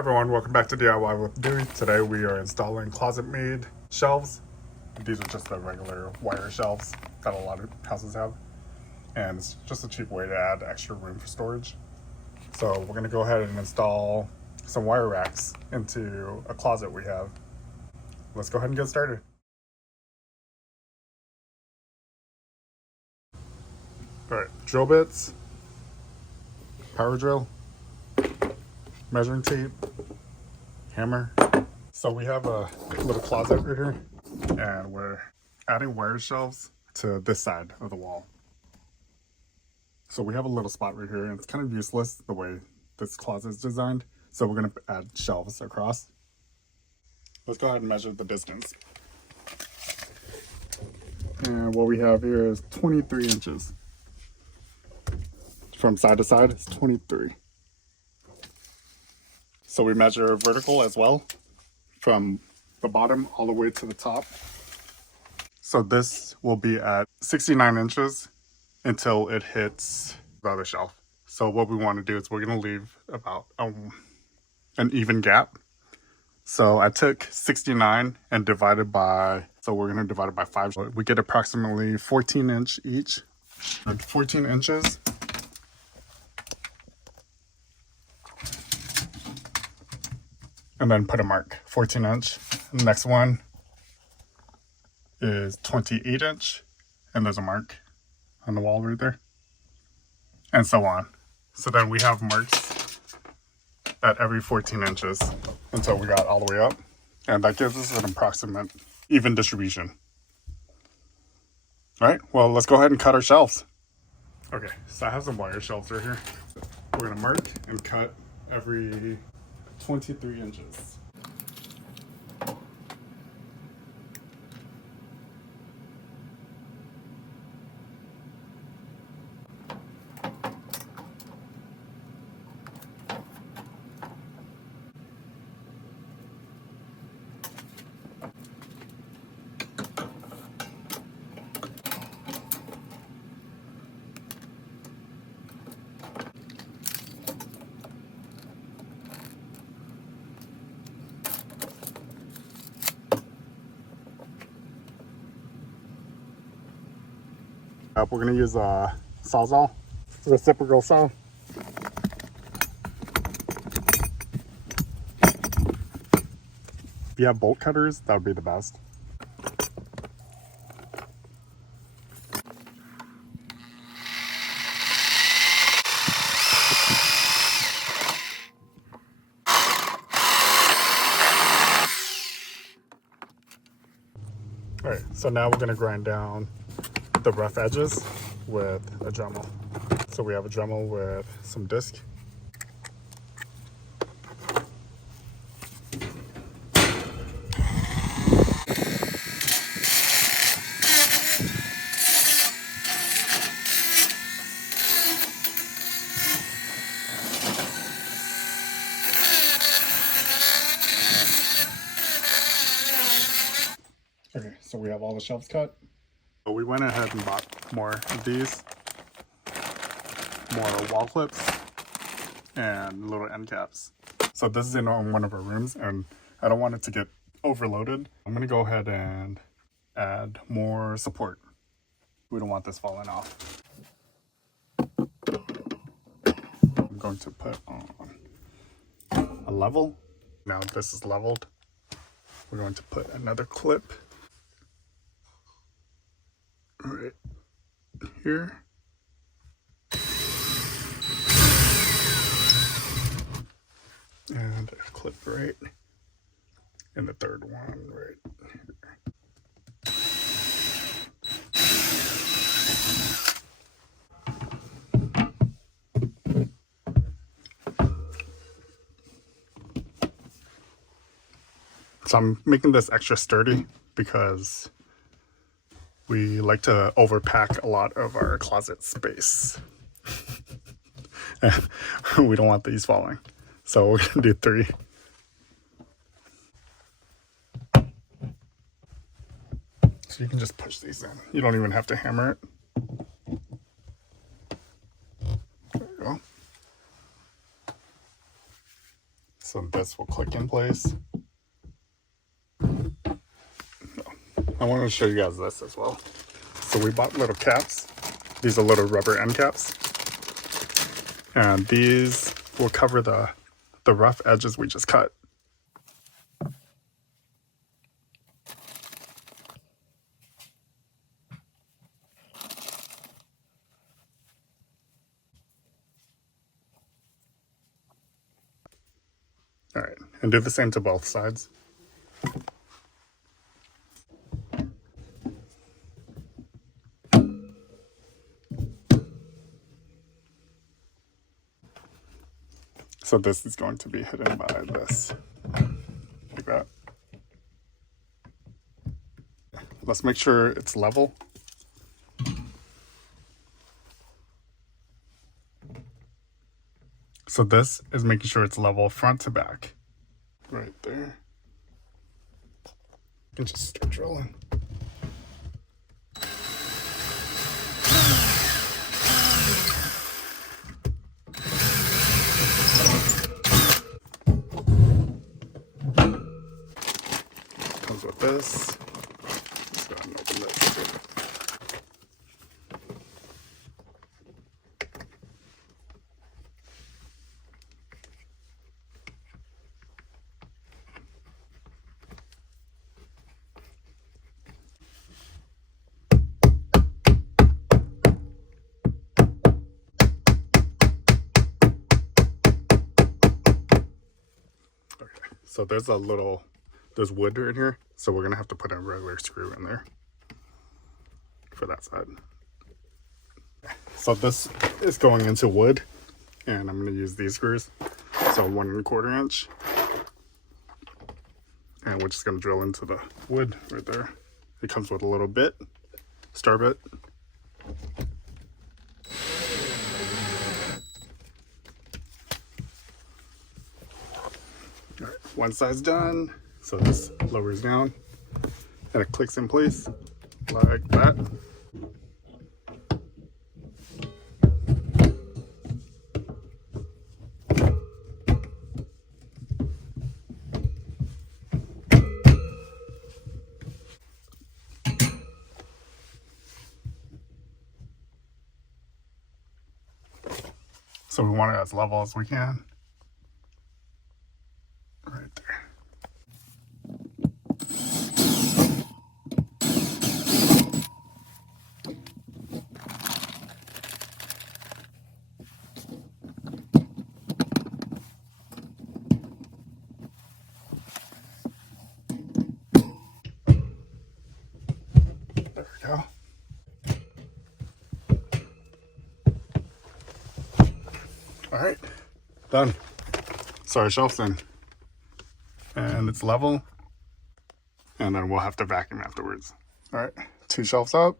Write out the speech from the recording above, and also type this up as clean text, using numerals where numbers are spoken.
Everyone, welcome back to DIY with Dewey. Today we are installing closet-made shelves. These are just the regular wire shelves that a lot of houses have. And it's just a cheap way to add extra room for storage. So we're going to go ahead and install some wire racks into a closet we have. Let's go ahead and get started. Alright, drill bits, power drill, measuring tape, hammer. So we have a little closet right here, and we're adding wire shelves to this side of the wall. So we have a little spot right here, and it's kind of useless the way this closet is designed. So we're going to add shelves across. Let's go ahead and measure the distance. And what we have here is 23 inches. From side to side, it's 23. So we measure vertical as well, from the bottom all the way to the top. So this will be at 69 inches until it hits the other shelf. So what we want to do is we're going to leave about an even gap. So I took 69 and divided by, so we're going to divide it by 5. We get approximately 14 inch each. 14 inches. And then put a mark, 14 inch. The next one is 28 inch, and there's a mark on the wall right there, and so on. So then we have marks at every 14 inches until we got all the way up, and that gives us an approximate even distribution. All right, well, let's go ahead and cut our shelves. Okay, so I have some wire shelves right here. We're gonna mark and cut every 23 inches. We're going to use a Sawzall, reciprocal saw. If you have bolt cutters, that would be the best. All right, so now we're going to grind down the rough edges with a Dremel. So we have a Dremel with some disc. Okay, so we have all the shelves cut. So we went ahead and bought more of these, more wall clips, and little end caps. So this is in one of our rooms, and I don't want it to get overloaded. I'm gonna go ahead and add more support. We don't want this falling off. I'm going to put on a level. Now this is leveled. We're going to put another clip right here. And a clip right in the third one right here. So I'm making this extra sturdy because we like to overpack a lot of our closet space. We don't want these falling. So we're gonna do 3. So you can just push these in. You don't even have to hammer it. There you go. So this will click in place. I wanted to show you guys this as well. So we bought little caps. These are little rubber end caps. And these will cover the rough edges we just cut. All right, and do the same to both sides. So this is going to be hidden by this, like that. Let's make sure it's level. So this is making sure it's level front to back. Right there. You can just start drilling. Comes with this. Let's go ahead and open this too. So there's wood in here, so we're gonna have to put a regular screw in there for that side. So this is going into wood, and I'm gonna use these screws. So 1 1/4 inch, and we're just gonna drill into the wood right there. It comes with a little bit, star bit. All right, one side's done. So this lowers down and it clicks in place like that. So we want it as level as we can. Right there. There we go. All right, done. So our shelf's in, and it's level, and then we'll have to vacuum afterwards. All right, 2 shelves up.